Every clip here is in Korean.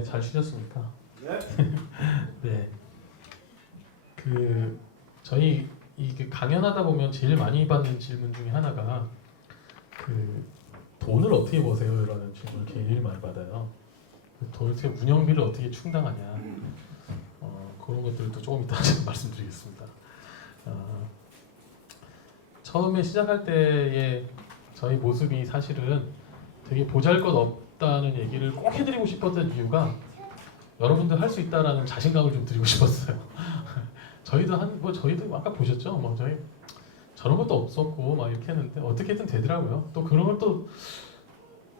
네, 잘 쉬셨습니까? 네? 네. 그 저희 이게 강연하다 보면 제일 많이 받는 질문 중에 하나가 그 돈을 어떻게 버세요?라는 질문을 제일 많이 받아요. 그 도대체 운영비를 어떻게 충당하냐? 어, 그런 것들도 조금 이따 말씀드리겠습니다. 어, 처음에 시작할 때의 저희 모습이 사실은 되게 보잘것없 다는 얘기를 꼭 해드리고 싶었던 이유가 여러분들 할 수 있다라는 자신감을 좀 드리고 싶었어요. 저희도 한 뭐 저희도 아까 보셨죠? 뭐 저희 저런 것도 없었고 막 이렇게 했는데 어떻게든 되더라고요. 또 그런 걸또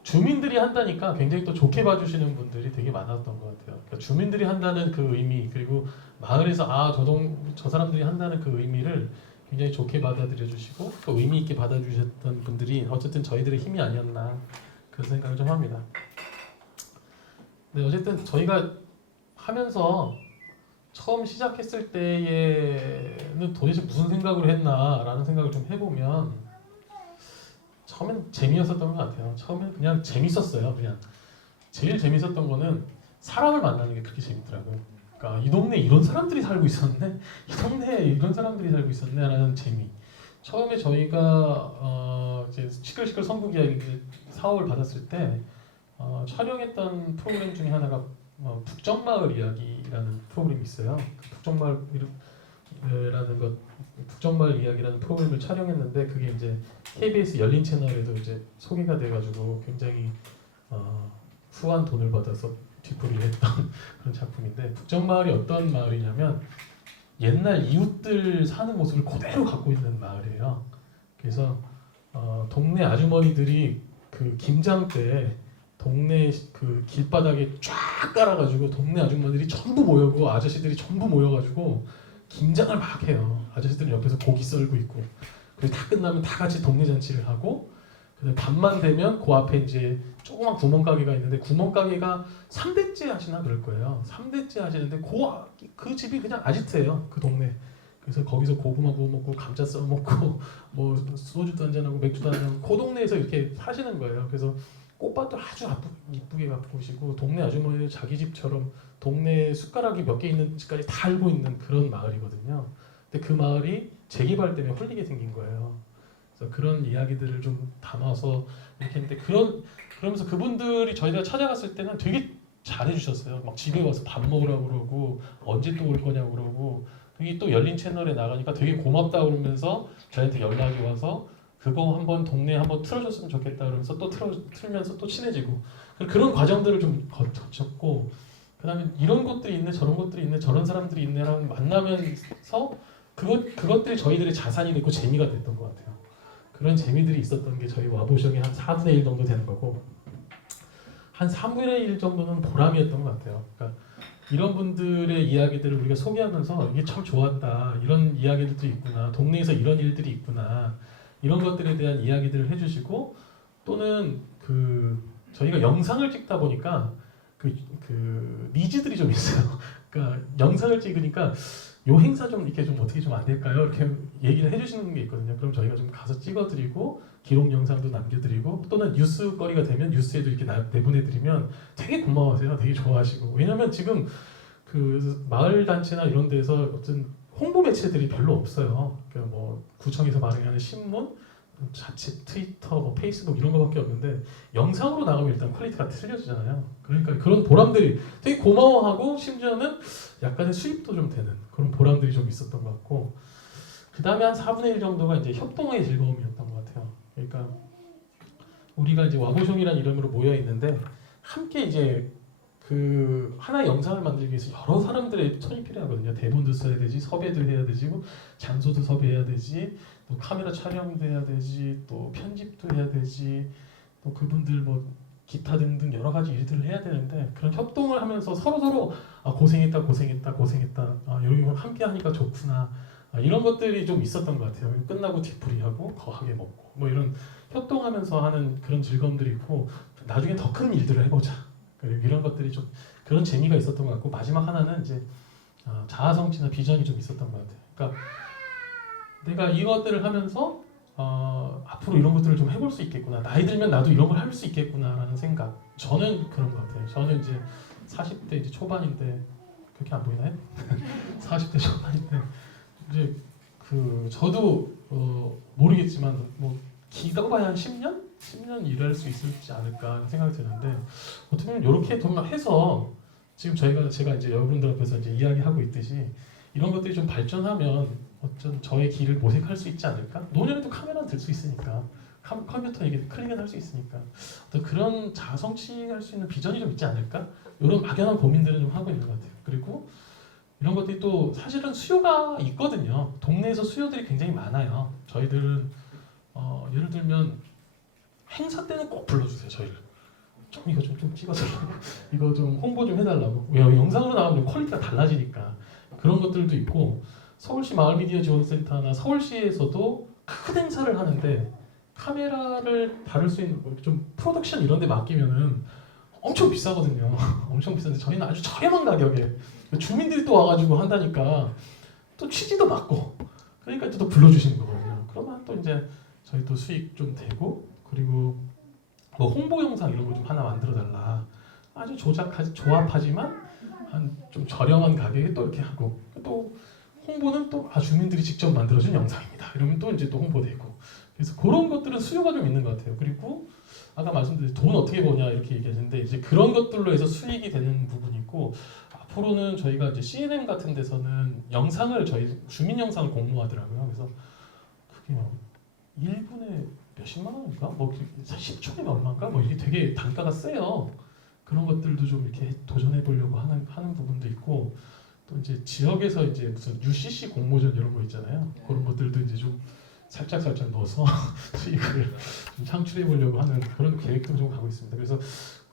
주민들이 한다니까 굉장히 또 좋게 봐주시는 분들이 되게 많았던 것 같아요. 그러니까 주민들이 한다는 그 의미 그리고 마을에서 아저동저 사람들이 한다는 그 의미를 굉장히 좋게 받아들여 주시고 또 의미 있게 받아주셨던 분들이 어쨌든 저희들의 힘이 아니었나 그런 생각을 좀 합니다. 네 어쨌든 저희가 하면서 처음 시작했을 때에는 도대체 무슨 생각을 했나라는 생각을 좀 해보면 처음엔 재미였었던 것 같아요. 처음엔 그냥 재밌었어요. 그냥 제일 재밌었던 거는 사람을 만나는 게 그렇게 재밌더라고요. 그러니까 이 동네 에 이런 사람들이 살고 있었네, 이 동네에 이런 사람들이 살고 있었네라는 재미. 처음에 저희가 어 이제 시끌시끌 선국 이야기 사업을 받았을 때 어, 촬영했던 프로그램 중에 하나가 어, 북정마을 이야기라는 프로그램이 있어요. 그 북정마을이라는 것, 북정마을 이야기라는 프로그램을 촬영했는데 그게 이제 KBS 열린 채널에도 이제 소개가 돼가지고 굉장히 어, 후한 돈을 받아서 뒤풀이를 했던 그런 작품인데 북정마을이 어떤 마을이냐면 옛날 이웃들 사는 모습을 그대로 갖고 있는 마을이에요. 그래서 어, 동네 아주머니들이 그 김장 때 동네 그 길바닥에 쫙 깔아가지고 동네 아줌마들이 전부 모여고 아저씨들이 전부 모여가지고 김장을 막 해요. 아저씨들은 옆에서 고기 썰고 있고 그리고 다 끝나면 다 같이 동네 잔치를 하고 밤만 되면 그 앞에 이제 조그만 구멍가게가 있는데 구멍가게가 3대째 하시나 그럴 거예요. 3대째 하시는데 그, 아- 그 집이 그냥 아지트예요. 그 동네. 그래서 거기서 고구마 구워 먹고 감자 썰어 먹고 뭐 소주도 한잔하고 맥주도 한잔하고 그 동네에서 이렇게 사시는 거예요. 그래서 꽃밭도 아주 이쁘게 가꾸시고 동네 아주머니들 자기 집처럼 동네 숟가락이 몇 개 있는 집까지 다 알고 있는 그런 마을이거든요. 근데 그 마을이 재개발 때문에 홀리게 생긴 거예요. 그래서 그런 이야기들을 좀 담아서 이렇게 했는데 그런 그러면서 그분들이 저희가 찾아갔을 때는 되게 잘해주셨어요. 막 집에 와서 밥 먹으라고 그러고 언제 또 올 거냐고 그러고 그게 또 열린 채널에 나가니까 되게 고맙다 그러면서 저희한테 연락이 와서 그거 한번 동네에 한번 틀어줬으면 좋겠다 그러면서 또 틀어 틀면서 또 친해지고 그런 과정들을 좀 거쳤고 그다음에 이런 것들이 있네 저런 것들이 있네 저런 사람들이 있네랑 만나면서 그것 그것들이 저희들의 자산이 됐고 재미가 됐던 것 같아요. 그런 재미들이 있었던 게 저희 와보정이 한 4분의 1 정도 되는 거고 한 3분의 1 정도는 보람이었던 것 같아요. 그러니까 이런 분들의 이야기들을 우리가 소개하면서 이게 참 좋았다 이런 이야기들도 있구나 동네에서 이런 일들이 있구나 이런 것들에 대한 이야기들을 해주시고 또는 그 저희가 영상을 찍다 보니까 그, 그 니즈들이 좀 있어요. 그러니까 영상을 찍으니까 요 행사 좀 이렇게 좀 어떻게 좀 안 될까요? 이렇게 얘기를 해주시는 게 있거든요. 그럼 저희가 좀 가서 찍어드리고 기록 영상도 남겨드리고 또는 뉴스거리가 되면 뉴스에도 이렇게 나- 내보내드리면 되게 고마워하세요. 되게 좋아하시고 왜냐면 지금 그 마을 단체나 이런 데서 어떤 홍보 매체들이 별로 없어요. 그러니까 뭐 구청에서 발행하는 신문, 자체 트위터, 뭐 페이스북 이런 거밖에 없는데 영상으로 나가면 일단 퀄리티가 틀려지잖아요. 그러니까 그런 보람들이 되게 고마워하고 심지어는 약간의 수입도 좀 되는 그런 보람들이 좀 있었던 것 같고 그 다음에 한 4분의 1 정도가 이제 협동의 즐거움이었던 것 같아요. 그러니까 우리가 이제 와보숑이라는 이름으로 모여 있는데 함께 이제 그 하나의 영상을 만들기 위해서 여러 사람들의 손이 필요하거든요. 대본도 써야 되지, 섭외도 해야 되지, 뭐 장소도 섭외해야 되지, 또 카메라 촬영도 해야 되지, 또 편집도 해야 되지, 또 그분들 뭐 기타 등등 여러 가지 일들을 해야 되는데 그런 협동을 하면서 서로 서로 아, 고생했다, 고생했다, 고생했다. 아, 여기 함께 하니까 좋구나. 아, 이런 것들이 좀 있었던 것 같아요. 끝나고 뒤풀이하고 거하게 먹고 뭐 이런 협동하면서 하는 그런 즐거움들이 있고 나중에 더 큰 일들을 해보자. 그리고 이런 것들이 좀 그런 재미가 있었던 것 같고 마지막 하나는 이제 아, 자아성취나 비전이 좀 있었던 것 같아요. 그러니까 내가 이것들을 하면서 어, 앞으로 이런 것들을 좀 해볼 수 있겠구나. 나이 들면 나도 이런 걸 할 수 있겠구나라는 생각. 저는 그런 것 같아요. 저는 이제 40대 이제 초반인데 그렇게 안 보이나요? 40대 초반인데 이제 그 저도 어 모르겠지만 뭐 길어봐야 한 10년? 10년 일할 수 있을지 않을까 생각이 드는데 어떻게 보면 이렇게 좀 해서 지금 저희가 제가 이제 여러분들 앞에서 이제 이야기하고 있듯이 이런 것들이 좀 발전하면 어쩐 저의 길을 모색할 수 있지 않을까? 노년에도 카메라 들 수 있으니까 컴, 컴퓨터 이게 클릭을 할수 있으니까 어떤 그런 자성취할 수 있는 비전이 좀 있지 않을까? 이런 막연한 고민들을 좀 하고 있는 것 같아요. 그리고 이런 것들이 또 사실은 수요가 있거든요. 동네에서 수요들이 굉장히 많아요. 저희들은 어, 예를 들면 행사 때는 꼭 불러주세요. 저희를 좀 이거 좀, 좀 찍어달라고 이거 좀 홍보 좀 해달라고 왜 영상으로 나가면 퀄리티가 달라지니까 그런 것들도 있고 서울시 마을미디어 지원센터나 서울시에서도 큰 행사를 하는데 카메라를 다룰 수 있는 뭐좀 프로덕션 이런 데 맡기면은 엄청 비싸거든요. 엄청 비싼데 저희는 아주 저렴한 가격에 주민들이 또 와가지고 한다니까 또 취지도 맞고 그러니까 또 불러주시는 거거든요. 그러면 또 이제 저희 또 수익 좀 되고 그리고 뭐 홍보 영상 이런 거 좀 하나 만들어 달라. 아주 조작하지 조합하지만 한 좀 저렴한 가격에 또 이렇게 하고 또 홍보는 또 아, 주민들이 직접 만들어준 영상입니다. 이러면 또 이제 또 홍보되고 그래서 그런 것들은 수요가 좀 있는 것 같아요. 그리고 아까 말씀드린 돈 어떻게 버냐 이렇게 얘기하셨는데 이제 그런 것들로 해서 수익이 되는 부분이 있고 앞으로는 저희가 이제 CNN 같은 데서는 영상을 저희 주민 영상을 공모하더라고요. 그래서 그게 뭐 1분에 몇십만 원인가? 뭐 10초에 얼마인가? 뭐 이게 되게 단가가 세요. 그런 것들도 좀 이렇게 도전해 보려고 하는 하는 부분도 있고 또 이제 지역에서 이제 무슨 UCC 공모전 이런 거 있잖아요. 그런 것들도 이제 좀 살짝 살짝 넣어서 수익을 좀 창출해 보려고 하는 그런 계획도 좀 가고 있습니다. 그래서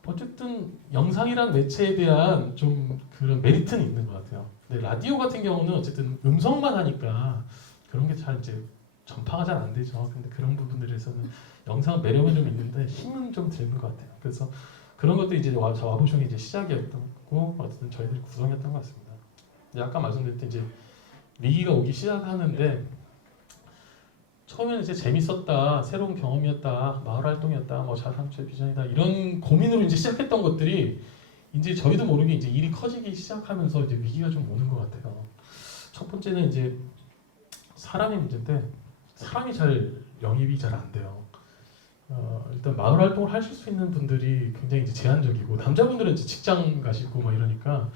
어쨌든 영상이란 매체에 대한 좀 그런 메리트는 있는 것 같아요. 근데 라디오 같은 경우는 어쨌든 음성만 하니까 그런 게 잘 이제 전파가 잘 안 되죠. 근데 그런 부분들에서는 영상 매력은 좀 있는데 힘은 좀 드는 것 같아요. 그래서 그런 것들이 이제 와- 저 와보숑이 이제 시작이었고 어쨌든 저희들이 구성했던 것 같습니다. 아까 말씀드렸듯이 이제 위기가 오기 시작하는데 처음에는 이제 재밌었다, 새로운 경험이었다, 마을 활동이었다, 뭐 자산주의 비전이다 이런 고민으로 이제 시작했던 것들이 이제 저희도 모르게 이제 일이 커지기 시작하면서 이제 위기가 좀 오는 것 같아요. 첫 번째는 이제 사람의 문제인데 사람이 잘 영입이 잘 안 돼요. 어, 일단 마을 활동을 하실 수 있는 분들이 굉장히 이제 제한적이고 남자분들은 이제 직장 가시고 막 이러니까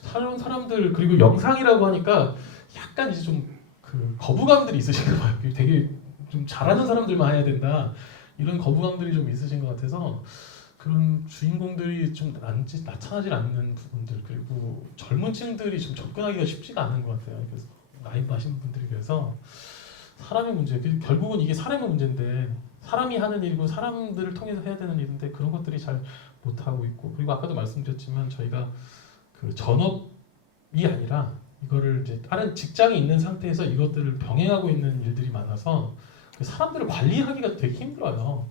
사람 사람들 그리고 영상이라고 하니까 약간 이제 좀 그 거부감들이 있으신가 봐요. 되게 좀 잘하는 사람들만 해야 된다 이런 거부감들이 좀 있으신 것 같아서 그런 주인공들이 좀 난지, 나타나질 않는 부분들 그리고 젊은 층들이 좀 접근하기가 쉽지가 않은 것 같아요. 그래서 나이 마신 분들이 그래서 사람의 문제 그 결국은 이게 사람의 문제인데 사람이 하는 일이고 사람들을 통해서 해야 되는 일인데 그런 것들이 잘 못하고 있고 그리고 아까도 말씀드렸지만 저희가 그 전업이 아니라 이거를 이제 다른 직장이 있는 상태에서 이것들을 병행하고 있는 일들이 많아서 그 사람들을 관리하기가 되게 힘들어요.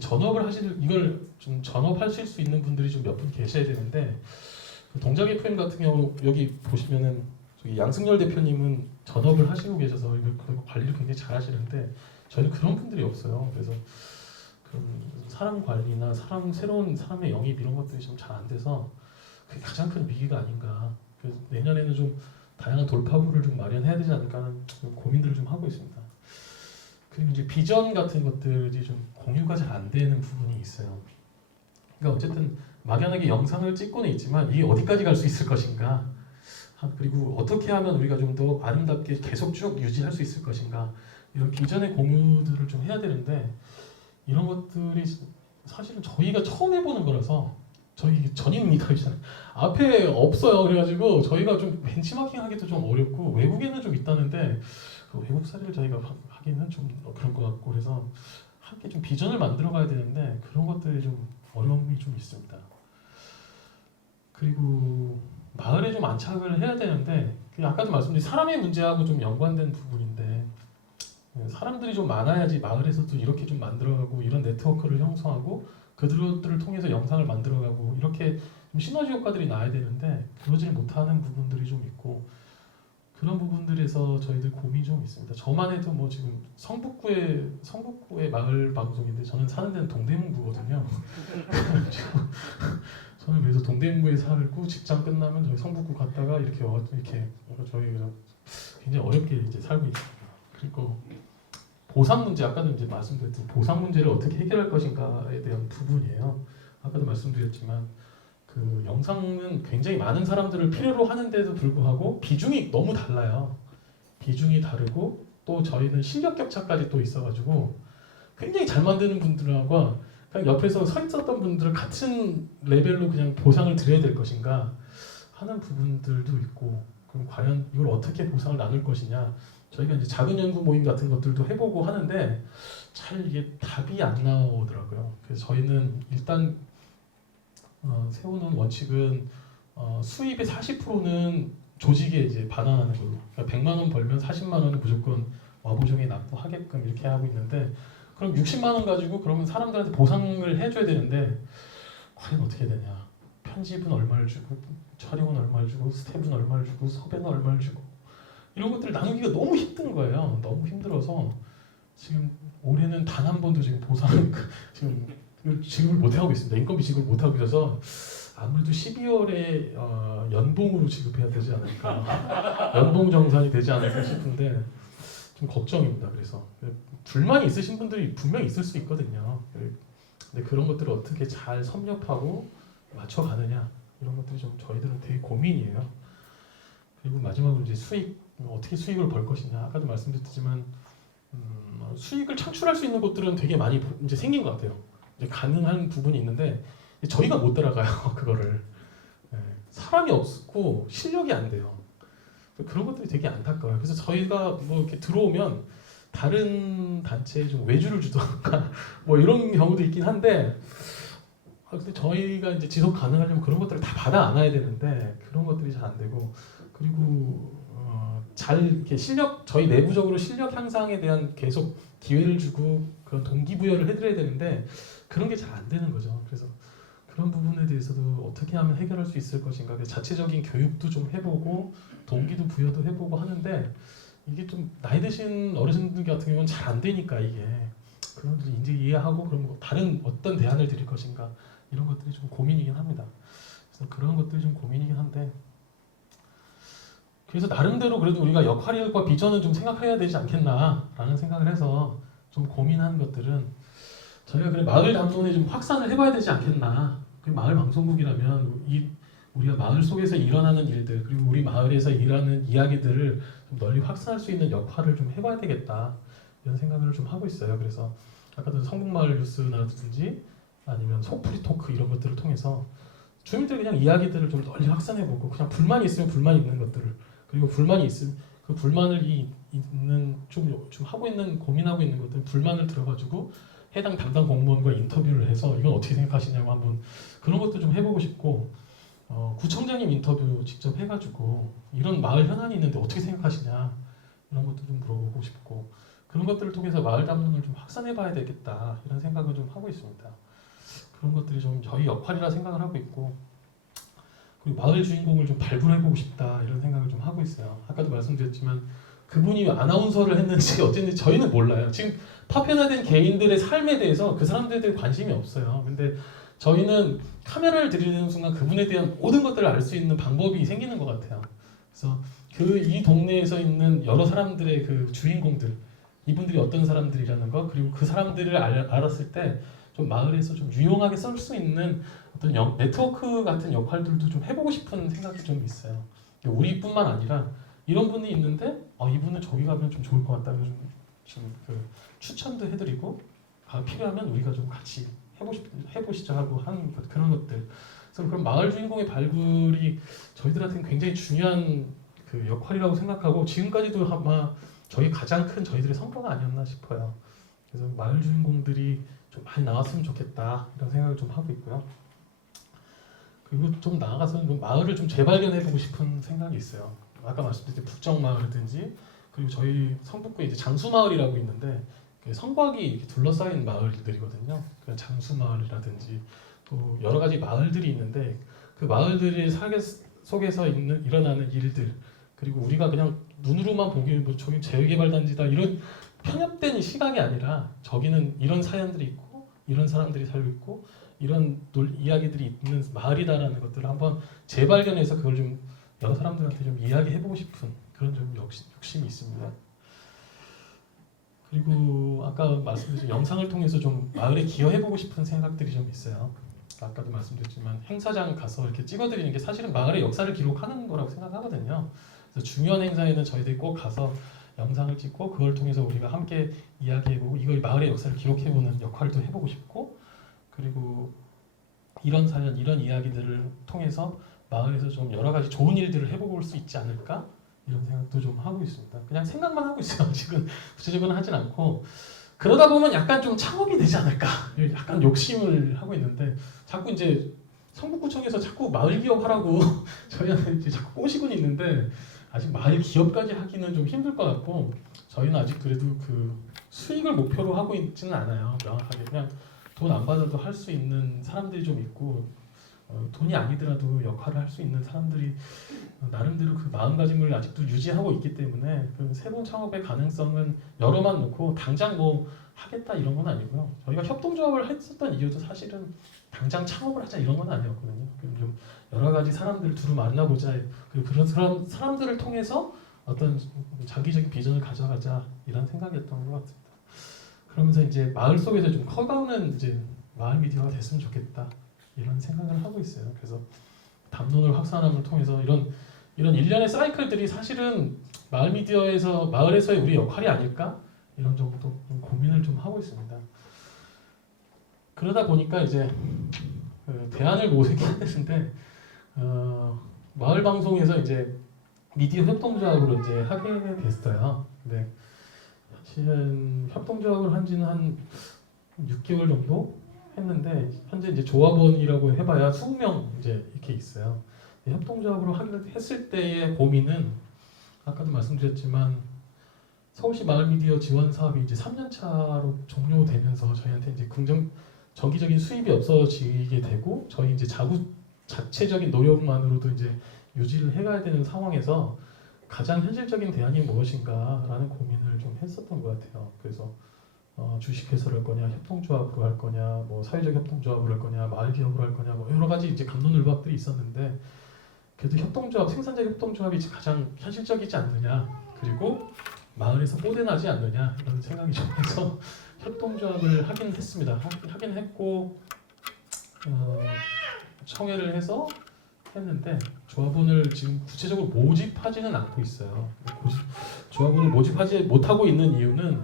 전업을 하실 이걸 좀 전업하실 수 있는 분들이 좀 몇 분 계셔야 되는데 그 동작 FM 같은 경우 여기 보시면은 양승열 대표님은 전업을 하시고 계셔서 관리를 굉장히 잘 하시는데 저희는 그런 분들이 없어요. 그래서 사람 관리나 사람 새로운 사람의 영입 이런 것들이 좀 잘 안 돼서 그게 가장 큰 위기가 아닌가. 그래서 내년에는 좀 다양한 돌파구를 좀 마련해야 되지 않을까 하는 좀 고민들을 좀 하고 있습니다. 그리고 이제 비전 같은 것들이 좀 공유가 잘 안 되는 부분이 있어요. 그러니까 어쨌든 막연하게 영상을 찍고는 있지만 이게 어디까지 갈 수 있을 것인가. 아, 그리고 어떻게 하면 우리가 좀 더 아름답게 계속 쭉 유지할 수 있을 것인가. 이런 비전의 공유들을 좀 해야 되는데 이런 것들이 사실은 저희가 처음 해보는 거라서 저희 전임 리더이잖아요. 앞에 없어요. 그래가지고 저희가 좀 벤치마킹하기도 좀 어렵고 외국에는 좀 있다는데 그 외국 사례를 저희가 하- 하기는 좀 그럴 것 같고 그래서 함께 좀 비전을 만들어가야 되는데 그런 것들이 좀 어려움이 좀 있습니다. 그리고 마을에 좀 안착을 해야 되는데 그 아까도 말씀드린 사람의 문제하고 좀 연관된 부분인데 예, 사람들이 좀 많아야지 마을에서도 이렇게 좀 만들어가고 이런 네트워크를 형성하고 그들을 통해서 영상을 만들어가고 이렇게 좀 시너지 효과들이 나야 되는데 그러지를 못하는 부분들이 좀 있고 그런 부분들에서 저희들 고민이 좀 있습니다. 저만 해도 뭐 지금 성북구의 성북구의 마을 방송인데 저는 사는 데는 동대문구거든요. 저는 그래서 동대문구에 살고 직장 끝나면 저희 성북구 갔다가 이렇게 와 이렇게 저희 굉장히 어렵게 이제 살고 있습니다. 그리고 보상 문제 아까도 이제 말씀드렸듯이 보상 문제를 어떻게 해결할 것인가에 대한 부분이에요. 아까도 말씀드렸지만 그 영상은 굉장히 많은 사람들을 필요로 하는데도 불구하고 비중이 너무 달라요. 비중이 다르고 또 저희는 실력 격차까지 또 있어가지고 굉장히 잘 만드는 분들하고 그냥 옆에서 서 있었던 분들을 같은 레벨로 그냥 보상을 드려야 될 것인가 하는 부분들도 있고 그럼 과연 이걸 어떻게 보상을 나눌 것이냐 저희가 이제 작은 연구 모임 같은 것들도 해보고 하는데 잘 이게 답이 안 나오더라고요. 그래서 저희는 일단 어, 세우는 원칙은 어, 수입의 40%는 조직에 이제 반환하는 걸로. 그러니까 100만 원 벌면 40만 원은 무조건 와보정에 납부하게끔 이렇게 하고 있는데 그럼 60만 원 가지고 그러면 사람들한테 보상을 해줘야 되는데 과연 어떻게 되냐? 편집은 얼마를 주고 촬영은 얼마를 주고 스텝은 얼마를 주고 섭외는 얼마를 주고 이런 것들을 나누기가 너무 힘든 거예요. 너무 힘들어서 지금 올해는 단 한 번도 지금 보상 지금 지급을 못 하고 있습니다. 인건비 지급을 못 하고 있어서 아무래도 12월에 어, 연봉으로 지급해야 되지 않을까 연봉 정산이 되지 않을까 싶은데 좀 걱정입니다. 그래서 불만이 있으신 분들이 분명 히 있을 수 있거든요. 근데 그런 것들을 어떻게 잘 섭렵하고 맞춰가느냐 이런 것들이 좀 저희들은 되게 고민이에요. 그리고 마지막으로 이제 수익 어떻게 수익을 벌 것이냐 아까도 말씀드렸지만 음, 수익을 창출할 수 있는 곳들은 되게 많이 이제 생긴 것 같아요. 이제 가능한 부분이 있는데 저희가 못 따라가요 그거를 예, 사람이 없고 실력이 안 돼요. 그런 것들이 되게 안타까워요. 그래서 저희가 뭐 이렇게 들어오면 다른 단체에 좀 외주를 주던가 뭐 이런 경우도 있긴 한데 아, 근데 저희가 이제 지속 가능하려면 그런 것들을 다 받아 안아야 되는데 그런 것들이 잘 안 되고 그리고 어, 잘 이렇게 실력 저희 내부적으로 실력 향상에 대한 계속 기회를 주고 그런 동기부여를 해드려야 되는데 그런 게 잘 안 되는 거죠. 그래서 그런 부분에 대해서도 어떻게 하면 해결할 수 있을 것인가 자체적인 교육도 좀 해보고 동기도 부여도 해보고 하는데 이게 좀 나이 드신 어르신들 같은 경우는 잘 안 되니까 이게 그런 분들 이제 이해하고 그럼 뭐 다른 어떤 대안을 드릴 것인가 이런 것들이 좀 고민이긴 합니다. 그래서 그런 것들이 좀 고민이긴 한데 그래서 나름대로 그래도 우리가 역할과 비전을 좀 생각해야 되지 않겠나라는 생각을 해서 좀 고민한 것들은 저희가 그래 마을 담론에 좀 확산을 해봐야 되지 않겠나. 그 마을 방송국이라면 이 우리가 마을 속에서 일어나는 일들 그리고 우리 마을에서 일하는 이야기들을 좀 널리 확산할 수 있는 역할을 좀 해봐야 되겠다 이런 생각을 좀 하고 있어요. 그래서 아까도 성북마을 뉴스라든지 아니면 속풀이 토크 이런 것들을 통해서 주민들 그냥 이야기들을 좀 널리 확산해보고 그냥 불만이 있으면 불만 있는 것들을 그리고 불만이 있으면 그 불만을 이, 있는 좀, 좀 하고 있는 고민하고 있는 것들 불만을 들어가지고 해당 담당 공무원과 인터뷰를 해서 이건 어떻게 생각하시냐고 한번 그런 것도 좀 해보고 싶고 어, 구청장님 인터뷰 직접 해가지고 이런 마을 현안이 있는데 어떻게 생각하시냐 이런 것도 좀 물어보고 싶고 그런 것들을 통해서 마을 담론을 좀 확산해봐야 되겠다 이런 생각을 좀 하고 있습니다. 그런 것들이 좀 저희 역할이라 생각을 하고 있고 그리고 마을 주인공을 좀 발굴해보고 싶다 이런 생각을 좀 하고 있어요. 아까도 말씀드렸지만 그분이 아나운서를 했는지 어쨌는지 저희는 몰라요. 지금 파편화된 개인들의 삶에 대해서 그 사람들에 대해 관심이 없어요. 근데 저희는 카메라를 들이는 순간 그분에 대한 모든 것들을 알 수 있는 방법이 생기는 것 같아요. 그래서 그 이 동네에서 있는 여러 사람들의 그 주인공들 이분들이 어떤 사람들이라는 거 그리고 그 사람들을 알, 알았을 때 좀 마을에서 좀 유용하게 쓸 수 있는 어떤 역- 네트워크 같은 역할들도 좀 해보고 싶은 생각이 좀 있어요. 우리뿐만 아니라 이런 분이 있는데 어, 이분은 저기 가면 좀 좋을 것 같다고 좀, 좀 그, 추천도 해드리고 아, 필요하면 우리가 좀 같이 해보시, 해보시죠 하고 하는 것, 그런 것들. 그래서 그런 마을 주인공의 발굴이 저희들한테는 굉장히 중요한 그 역할이라고 생각하고 지금까지도 아마 저희 가장 큰 저희들의 성과가 아니었나 싶어요. 그래서 마을 주인공들이 좀 많이 나왔으면 좋겠다 이런 생각을 좀 하고 있고요. 그리고 좀 나아가서는 좀 마을을 좀 재발견해 보고 싶은 생각이 있어요. 아까 말씀드린 북정 마을이든지 그리고 저희 성북구에 이제 장수 마을이라고 있는데 그 성곽이 둘러싸인 마을들이거든요. 그 장수 마을이라든지 또 여러 가지 마을들이 있는데 그 마을들이 사계 속에서 있는 일어나는 일들 그리고 우리가 그냥 눈으로만 보기에는 뭐 저기 재개발 단지다 이런 편협된 시각이 아니라 저기는 이런 사연들이 있고 이런 사람들이 살고 있고 이런 놀, 이야기들이 있는 마을이다라는 것들을 한번 재발견해서 그걸 좀 여러 사람들한테 좀 이야기해보고 싶은 그런 좀 욕심, 욕심이 있습니다. 그리고 아까 말씀드린 영상을 통해서 좀 마을에 기여해보고 싶은 생각들이 좀 있어요. 아까도 말씀드렸지만 행사장 가서 이렇게 찍어드리는 게 사실은 마을의 역사를 기록하는 거라고 생각하거든요. 그래서 중요한 행사에는 저희들이 꼭 가서 영상을 찍고 그걸 통해서 우리가 함께 이야기해보고 이걸 마을의 역사를 기록해보는 역할도 해보고 싶고 그리고 이런 사연, 이런 이야기들을 통해서 마을에서 좀 여러 가지 좋은 일들을 해볼 수 있지 않을까 이런 생각도 좀 하고 있습니다. 그냥 생각만 하고 있어요. 아직은 구체적으로는 하진 않고 그러다 보면 약간 좀 창업이 되지 않을까 약간 욕심을 하고 있는데 자꾸 이제 성북구청에서 자꾸 마을 기업 하라고 저희한테 이제 자꾸 꼬시곤 있는데 아직 마을 기업까지 하기는 좀 힘들 것 같고 저희는 아직 그래도 그 수익을 목표로 하고 있지는 않아요. 명확하게 그냥 돈 안 받아도 할 수 있는 사람들이 좀 있고 어, 돈이 아니더라도 역할을 할 수 있는 사람들이 어, 나름대로 그 마음가짐을 아직도 유지하고 있기 때문에 그 새로운 창업의 가능성은 여러만 놓고 당장 뭐 하겠다 이런 건 아니고요. 저희가 협동조합을 했었던 이유도 사실은 당장 창업을 하자 이런 건 아니었거든요. 그냥 좀 여러 가지 사람들을 두루 만나보자 그리고 그런 사람, 사람들을 통해서 어떤 자기적인 비전을 가져가자 이런 생각이었던 것 같습니다. 그러면서 이제 마을 속에서 좀 커가는 이제 마을 미디어가 됐으면 좋겠다 이런 생각을 하고 있어요. 그래서 담론을 확산함을 통해서 이런 이런 일련의 사이클들이 사실은 마을 미디어에서 마을에서의 우리 역할이 아닐까 이런 정도 좀 고민을 좀 하고 있습니다. 그러다 보니까 이제 그 대안을 모색해야 되는데 어, 마을 방송에서 이제 미디어 협동조합으로 이제 하게 됐어요. 근데 사실은 협동조합을 한지는 한 6개월 정도 했는데 현재 이제 조합원이라고 해봐야 20명 이제 이렇게 있어요. 협동조합으로 하기로 했을 때의 고민은 아까도 말씀드렸지만 서울시 마을 미디어 지원 사업이 이제 3년 차로 종료되면서 저희한테 이제 긍정 정기적인 수입이 없어지게 되고 저희 이제 자구 자체적인 노력만으로도 이제 유지를 해가야 되는 상황에서 가장 현실적인 대안이 무엇인가라는 고민을 좀 했었던 것 같아요. 그래서 어, 주식회사를 할 거냐, 협동조합으로 할 거냐, 뭐 사회적 협동조합으로 할 거냐, 마을 기업으로 할 거냐, 뭐 여러 가지 이제 감론을박들이 있었는데 그래도 협동조합, 생산자 협동조합이 가장 현실적이지 않느냐, 그리고 마을에서 뽀대나지 않느냐 이런 생각이 좀 해서 협동조합을 하긴 했습니다. 하, 하긴 했고 어, 청회를 해서 했는데 조합원을 지금 구체적으로 모집하지는 않고 있어요. 조합원을 모집하지 못하고 있는 이유는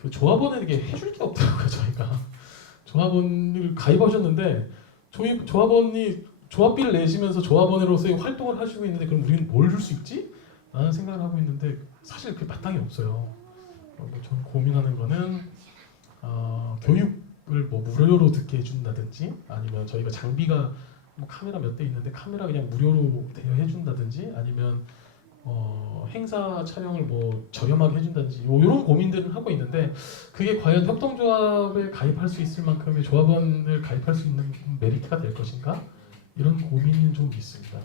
그 조합원에게 해줄 게 없더라고요 저희가 조합원을 가입하셨는데 저희 조합원이 조합비를 내시면서 조합원으로서의 활동을 하시고 있는데 그럼 우리는 뭘 줄 수 있지? 라는 생각을 하고 있는데 사실 그 바탕이 없어요. 저는 고민하는 거는 어, 교육을 뭐 무료로 듣게 해준다든지 아니면 저희가 장비가 뭐 카메라 몇 대 있는데 카메라 그냥 무료로 대여해 준다든지 아니면 어, 행사 촬영을 뭐 저렴하게 해준다든지 요- 요런 고민들을 하고 있는데 그게 과연 협동조합에 가입할 수 있을 만큼의 조합원을 가입할 수 있는 메리트가 될 것인가 이런 고민이 좀 있습니다.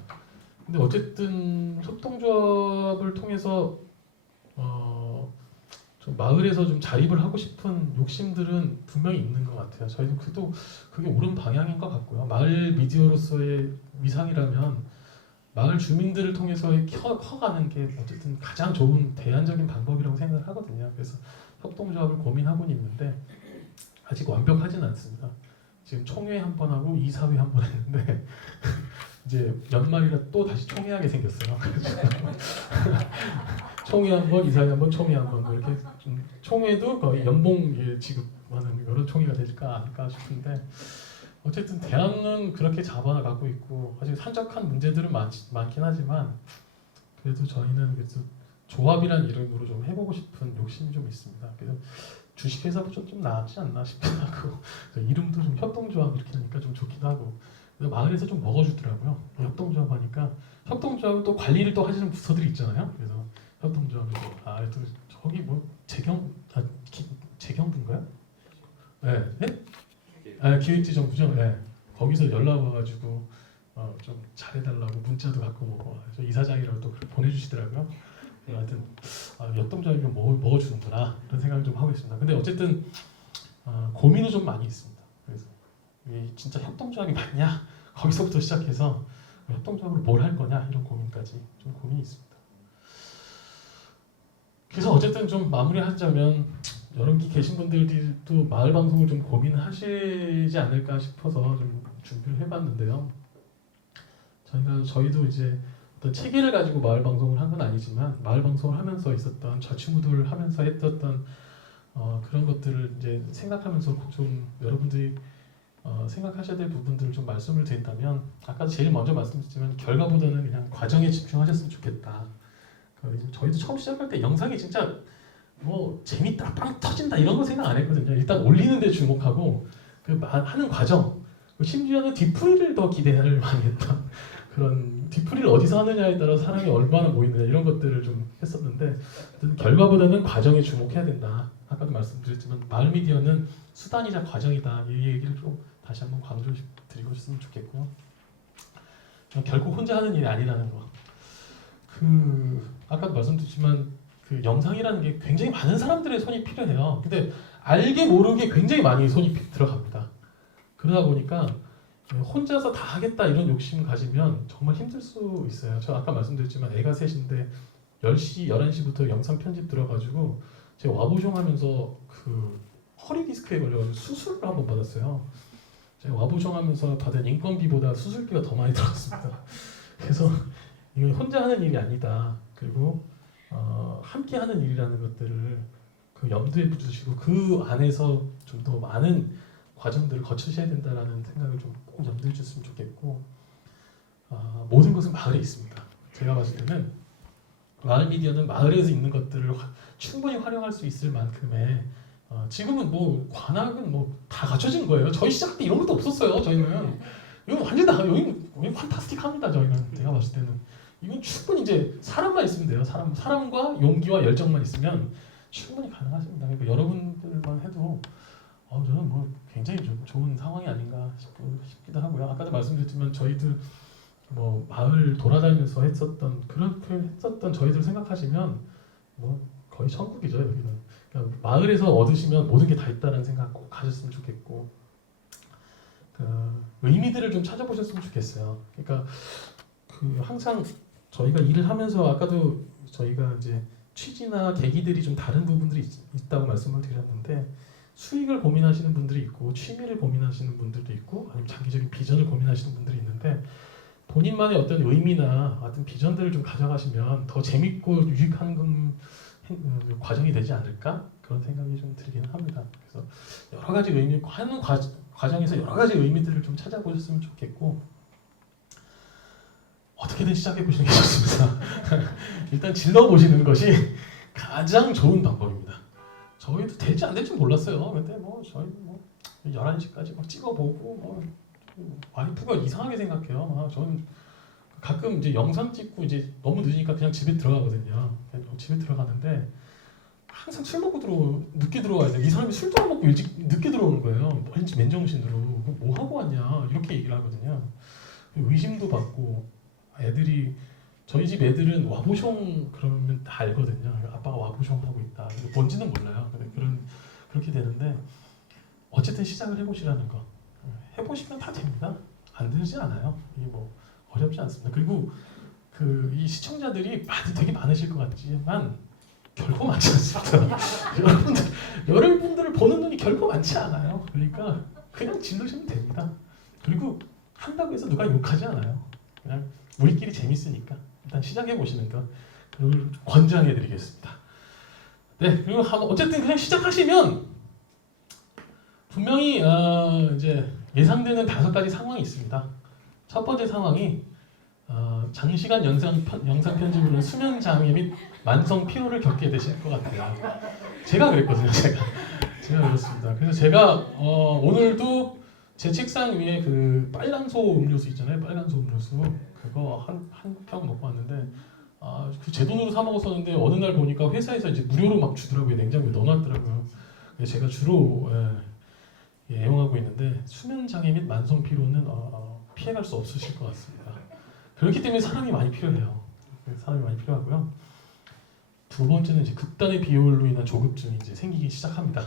근데 어쨌든 협동조합을 통해서 어, 좀 마을에서 좀 자립을 하고 싶은 욕심들은 분명히 있는 것 같아요. 저희는 그도 그게 옳은 방향인 것 같고요. 마을 미디어로서의 위상이라면 마을 주민들을 통해서 커, 커가는 게 어쨌든 가장 좋은 대안적인 방법이라고 생각을 하거든요. 그래서 협동조합을 고민하고는 있는데 아직 완벽하진 않습니다. 지금 총회 한 번 하고 이사회 한 번 했는데 이제 연말이라 또 다시 총회하게 생겼어요. 총회 한 번, 이사회 한 번, 총회 한 번, 뭐 이렇게 좀 총회도 거의 연봉 예, 지급하는 여러 총회가 될까 아닐까 싶은데 어쨌든 대안은 그렇게 잡아가고 있고 아직 산적한 문제들은 많, 많긴 하지만 그래도 저희는 그래도 조합이라는 이름으로 좀 해보고 싶은 욕심이 좀 있습니다. 그래서 주식회사보다 좀, 좀 낫지 않나 싶기도 하고 이름도 좀 협동조합 이렇게 하니까 좀 좋기도 하고 그래서 마을에서 좀 먹어주더라고요. 협동조합 하니까 협동조합은 또 관리를 또 하시는 부서들이 있잖아요. 그래서 협동조합에서 아또 저기 뭐 재경 아 기, 재경부인가요? 네, 네? 아 기획재정부죠. 네. 거기서 연락 와가지고 어, 좀 잘해달라고 문자도 갖고 저 이사장이라고 또 보내주시더라고요. 네, 하여튼 아, 협동조합이면 먹, 먹어주는구나 이런 생각을 좀 하고 있습니다. 근데 어쨌든 어, 고민은 좀 많이 있습니다. 그래서 이 진짜 협동조합이 맞냐 거기서부터 시작해서 협동조합으로 뭘 할 거냐 이런 고민까지 좀 고민이 있습니다. 그래서 어쨌든 좀 마무리하자면 여러분 계신 분들도 마을 방송을 좀 고민하시지 않을까 싶어서 좀 준비를 해봤는데요. 저희가 저희도 이제 어떤 체계를 가지고 마을 방송을 한 건 아니지만 마을 방송을 하면서 있었던 좌충우돌을 하면서 했었던 어, 그런 것들을 이제 생각하면서 좀 여러분들이 어, 생각하셔야 될 부분들을 좀 말씀을 드린다면 아까도 제일 먼저 말씀드렸지만 결과보다는 그냥 과정에 집중하셨으면 좋겠다. 저희도 처음 시작할 때 영상이 진짜 뭐 재밌다, 빵 터진다 이런 거 생각 안 했거든요. 일단 올리는 데 주목하고 그 마- 하는 과정, 그 심지어는 뒤풀이를 더 기대를 많이 했던 그런 뒤풀이를 어디서 하느냐에 따라 사람이 얼마나 모이느냐 이런 것들을 좀 했었는데 결과보다는 과정에 주목해야 된다. 아까도 말씀드렸지만 마을 미디어는 수단이자 과정이다. 이 얘기를 좀 다시 한번 강조드리고 싶으면 좋겠고요. 결코 혼자 하는 일이 아니라는 거. 그 아까도 말씀드렸지만 그 영상이라는 게 굉장히 많은 사람들의 손이 필요해요. 근데 알게 모르게 굉장히 많이 손이 피- 들어갑니다. 그러다 보니까 혼자서 다 하겠다 이런 욕심 가지면 정말 힘들 수 있어요. 저 아까 말씀드렸지만 애가 셋인데 10시, 11시부터 영상 편집 들어가지고 제가 와보숑 하면서 그 허리 디스크에 걸려가지고 수술을 한번 받았어요. 제가 와보숑 하면서 받은 인건비보다 수술비가 더 많이 들었습니다. 그래서 이건 혼자 하는 일이 아니다. 그리고 어, 함께 하는 일이라는 것들을 그 염두에 두시고 그 안에서 좀 더 많은 과정들을 거치셔야 된다라는 생각을 좀 꼭 염두에 주셨으면 좋겠고 아, 모든 것은 마을에 있습니다. 제가 봤을 때는 마을 미디어는 마을에서 있는 것들을 화- 충분히 활용할 수 있을 만큼의 어, 지금은 뭐 관악은 뭐 다 갖춰진 거예요. 저희 시작 때 이런 것도 없었어요. 저희는 이건 완전 다 여기 여기 판타스틱합니다. 저희는 제가 봤을 때는 이건 충분히 이제 사람만 있으면 돼요. 사람 사람과 용기와 열정만 있으면 충분히 가능하십니다. 그러니까 여러분들만 해도 어, 저는 뭐 굉장히 좀 좋은 상황이 아닌가 싶기도 하고요. 아까도 말씀드렸지만 저희들 뭐 마을 돌아다니면서 했었던 그렇게 했었던 저희들 생각하시면 뭐 거의 천국이죠 여기는. 그러니까 마을에서 얻으시면 모든 게 다 있다는 생각 꼭 가졌으면 좋겠고 그 의미들을 좀 찾아보셨으면 좋겠어요. 그러니까 그 항상 저희가 일을 하면서 아까도 저희가 이제 취지나 계기들이 좀 다른 부분들이 있, 있다고 말씀을 드렸는데 수익을 고민하시는 분들이 있고 취미를 고민하시는 분들도 있고 아니면 장기적인 비전을 고민하시는 분들이 있는데 본인만의 어떤 의미나 어떤 비전들을 좀 가져가시면 더 재밌고 유익한 음, 과정이 되지 않을까 그런 생각이 좀 들기는 합니다. 그래서 여러 가지 의미 하는 과, 과정에서 여러 가지 의미들을 좀 찾아보셨으면 좋겠고 어떻게든 시작해 보시는 게 좋습니다. 일단 질러 보시는 것이 가장 좋은 방법입니다. 저희도 될지 안 될지 몰랐어요. 근데 뭐 저희 뭐 11시까지 막 찍어보고 뭐 와이프가 이상하게 생각해요. 아, 저는 가끔 이제 영상 찍고 이제 너무 늦으니까 그냥 집에 들어가거든요. 집에 들어가는데 항상 술 먹고 들어 늦게 들어와야 돼. 이 사람이 술도 안 먹고 일찍 늦게 들어오는 거예요. 왠지 맨정신으로 뭐 하고 왔냐 이렇게 얘기를 하거든요. 의심도 받고 애들이 저희 집 애들은 와보숑 그러면 다 알거든요. 아빠가 와보숑 하고 있다. 뭔지는 몰라요. 그런 그렇게 되는데 어쨌든 시작을 해보시라는 거. 해보시면 다 됩니다. 안 되지 않아요. 이게 뭐 어렵지 않습니다. 그리고 그 이 시청자들이 많이 되게 많으실 것 같지만 결코 많지 않습니다. 여러분들 여러분들을 보는 눈이 결코 많지 않아요. 그러니까 그냥 질르시면 됩니다. 그리고 한다고 해서 누가 욕하지 않아요. 그냥 우리끼리 재밌으니까 일단 시작해 보시는 거 그걸 권장해 드리겠습니다. 네, 그리고 한- 어쨌든 그냥 시작하시면 분명히 어, 이제 예상되는 다섯 가지 상황이 있습니다. 첫 번째 상황이 어, 장시간 영상 편, 영상 편집으로 수면 장애 및 만성 피로를 겪게 되실 것 같아요. 제가 그랬거든요. 제가 제가 그렇습니다. 그래서 제가 어, 오늘도 제 책상 위에 그 빨간소 음료수 있잖아요. 빨간소 음료수 그거 한 한 병 먹고 왔는데 아, 그 제 돈으로 사 먹었었는데 어느 날 보니까 회사에서 이제 무료로 막 주더라고요. 냉장고에 넣어놨더라고요. 그래서 제가 주로 예, 예, 애용하고 있는데 수면 장애 및 만성 피로는 어, 어, 피해갈 수 없으실 것 같습니다. 그렇기 때문에 사람이 많이 필요해요. 사람이 많이 필요하고요. 두 번째는 이제 극단의 비효율로 인한 조급증이 이제 생기기 시작합니다.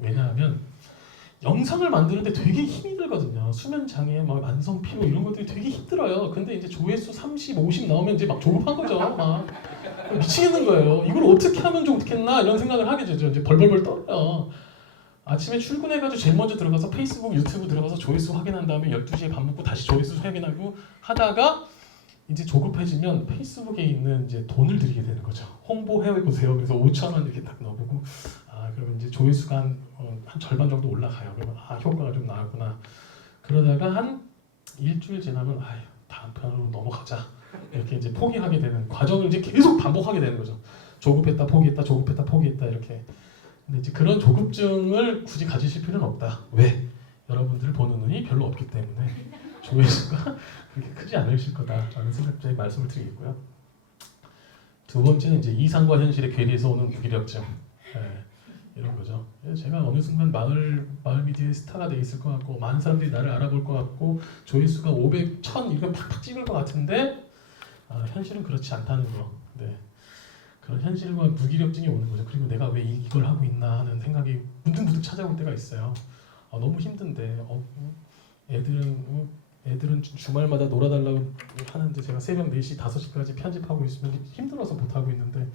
왜냐하면 영상을 만드는데 되게 힘이 들거든요. 수면 장애, 막 만성 피로 이런 것들이 되게 힘들어요. 근데 이제 조회수 30, 50 나오면 이제 막 졸업한 거죠. 막 미치겠는 거예요. 이걸 어떻게 하면 좋겠나 이런 생각을 하게 되죠. 이제 벌벌벌 떨어요. 아침에 출근해가지고 제일 먼저 들어가서 페이스북, 유튜브 들어가서 조회수 확인한 다음에 12시에 밥 먹고 다시 조회수 확인하고 하다가 이제 조급해지면 페이스북에 있는 이제 돈을 들이게 되는 거죠. 홍보해 보세요. 그래서 5천 원 이렇게 딱 넣어보고 아 그러면 이제 조회수가 한, 어, 한 절반 정도 올라가요. 그러면 아 효과가 좀 나왔구나. 그러다가 한 일주일 지나면 아휴 다음 편으로 넘어가자. 이렇게 이제 포기하게 되는 과정을 이제 계속 반복하게 되는 거죠. 조급했다 포기했다 조급했다 포기했다 이렇게. 근데 이제 그런 조급증을 굳이 가지실 필요는 없다. 왜? 여러분들 보는 눈이 별로 없기 때문에 조회수가 그렇게 크지 않으실 거다라는 생각에 말씀을 드리겠고요. 두 번째는 이제 이상과 현실의 괴리에서 오는 무기력증. 예, 이런 거죠. 예, 제가 어느 순간 마을 마을 미디어의 스타가 돼 있을 것 같고 많은 사람들이 나를 알아볼 것 같고 조회수가 500, 1000 이건 팍팍 찍을 것 같은데 아, 현실은 그렇지 않다는 거. 네. 그런 현실과 무기력증이 오는 거죠. 그리고 내가 왜 이- 이걸 하고 있나 하는 생각이 문득문득 찾아올 때가 있어요. 아, 너무 힘든데 어, 애들은 어, 애들은 주- 주말마다 놀아달라고 하는데 제가 새벽 4시, 5시까지 편집하고 있으면 힘들어서 못 하고 있는데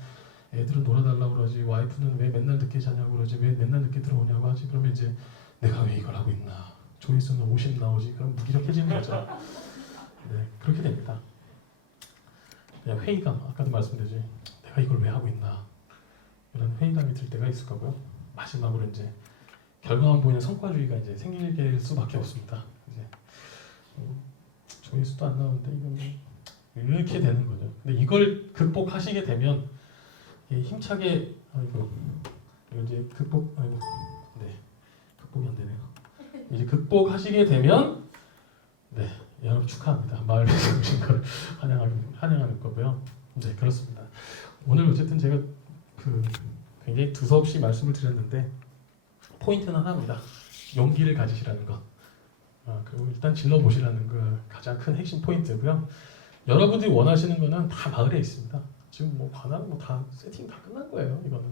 애들은 놀아달라고 그러지 와이프는 왜 맨날 늦게 자냐고 그러지 왜 맨날 늦게 들어오냐고 하지 그러면 이제 내가 왜 이걸 하고 있나 조회수는 50 나오지 그럼 무기력해지는 거죠. 네 그렇게 됩니다. 그냥 회의감 아까도 말씀드렸지 내가 이걸 왜 하고 있나 이런 회의감이 들 때가 있을 거고요. 마지막으로 이제 결과만 보이는 성과주의가 이제 생길 수밖에 없습니다. 이제 음, 조회수도 안 나오는데 이건 뭐 이렇게 되는 거죠. 근데 이걸 극복하시게 되면 힘차게 아이고 이제 극복 아이고 네 극복이 안 되네요. 이제 극복하시게 되면 네 여러분 축하합니다. 마을에 오신 걸 환영하는 환영하는 거고요. 네 그렇습니다. 오늘 어쨌든 제가 그 굉장히 두서없이 말씀을 드렸는데 포인트는 하나입니다. 용기를 가지시라는 것. 아, 그리고 일단 질러 보시라는 거 가장 큰 핵심 포인트고요. 여러분들이 원하시는 거는 다 마을에 있습니다. 지금 뭐 관악 뭐다 세팅 다 끝난 거예요. 이거는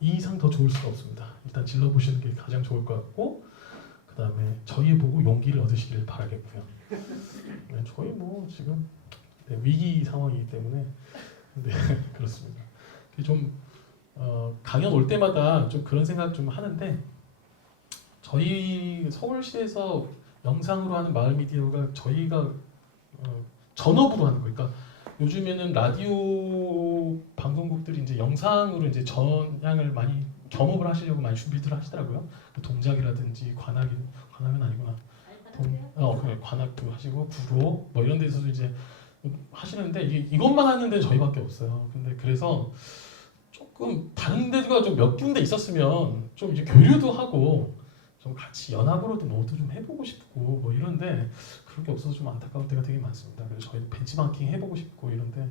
이 이상 더 좋을 수가 없습니다. 일단 질러 보시는 게 가장 좋을 것 같고 그 다음에 저희 보고 용기를 얻으시길 바라겠고요. 네, 저희 뭐 지금 네, 위기 상황이기 때문에 네 그렇습니다. 좀 어, 강연 올 때마다 좀 그런 생각 좀 하는데 저희 서울시에서 영상으로 하는 마을 미디어가 저희가 어, 전업으로 하는 거니까 요즘에는 라디오 방송국들이 이제 영상으로 이제 전향을 많이 겸업을 하시려고 많이 준비들 하시더라고요. 그 동작이라든지 관악이 관악은 아니구나. 동, 어, 그래, 관악도 하시고 구로 뭐 이런 데서도 이제 하시는데 이게 이것만 하는 데는 저희밖에 없어요. 근데 그래서 조금 다른 데가 좀 몇 군데 있었으면 좀 이제 교류도 하고 좀 같이 연합으로도 뭐도 좀 해보고 싶고 뭐 이런데 그런 게 없어서 좀 안타까울 때가 되게 많습니다. 그래서 저희 벤치마킹 해보고 싶고 이런데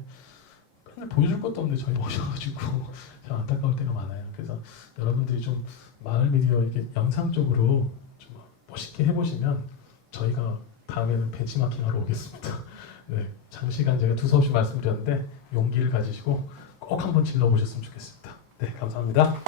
맨날 보여줄 것도 없는데 저희 오셔가지고 참 안타까울 때가 많아요. 그래서 여러분들이 좀 마을 미디어 이렇게 영상 쪽으로 좀 멋있게 해보시면 저희가 다음에는 벤치마킹 하러 오겠습니다. 네, 장시간 제가 두서없이 말씀드렸는데 용기를 가지시고 꼭 한번 질러보셨으면 좋겠습니다. 네, 감사합니다.